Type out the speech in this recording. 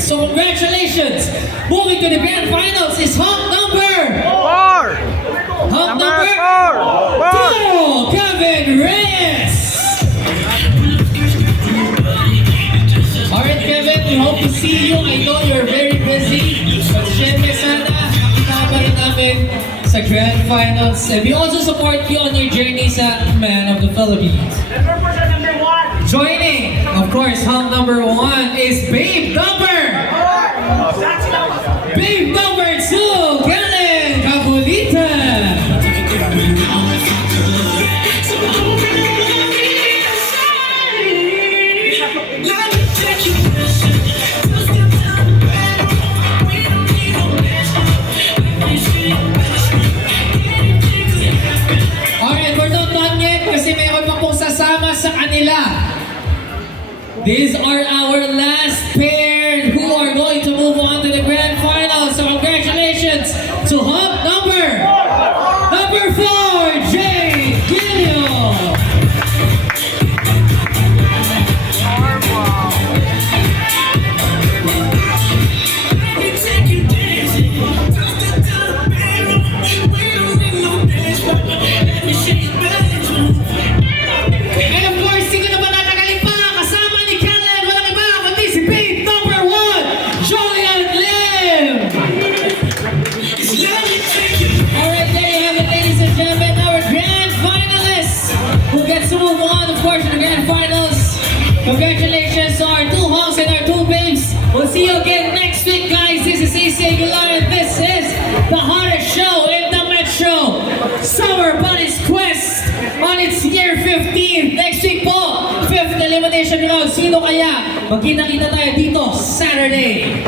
So congratulations! Moving to the grand finals is Hawk number 4! Hawk Number number 4! 2, Kevin Reyes! Alright Kevin, we hope to see you. I know you're very busy. But syempre sana, kasama rin namin sa grand finals. And we also support you on your journey sa Man of the Philippines. Joining, of course, Hawk number 1 is Babe number 2, Kellen Capulita. Alright, we're not done yet kasi mayroon pa pong sasama sa kanila. These are our last pair who are going to move on to the grand finals. So congratulations to Hawk number 4, Jay Gilio. And of course, hindi ko na ba natagalin pa, kasama ni Kellen, walang iba, kundi si Babe number 1, Julian Lim. Alright, there you have it, ladies and gentlemen, our grand finalists who gets to move on, of course, to the grand finals. Congratulations to our 2 Hawks and our 2 Babes. We'll see you again next week, guys. This is AC Aguilar, and this is the hottest show in the Metro, Summer Bunny's Quest, on its year 15. Next week po, 5th elimination round. Sino kaya? Magkita-kita tayo dito Saturday.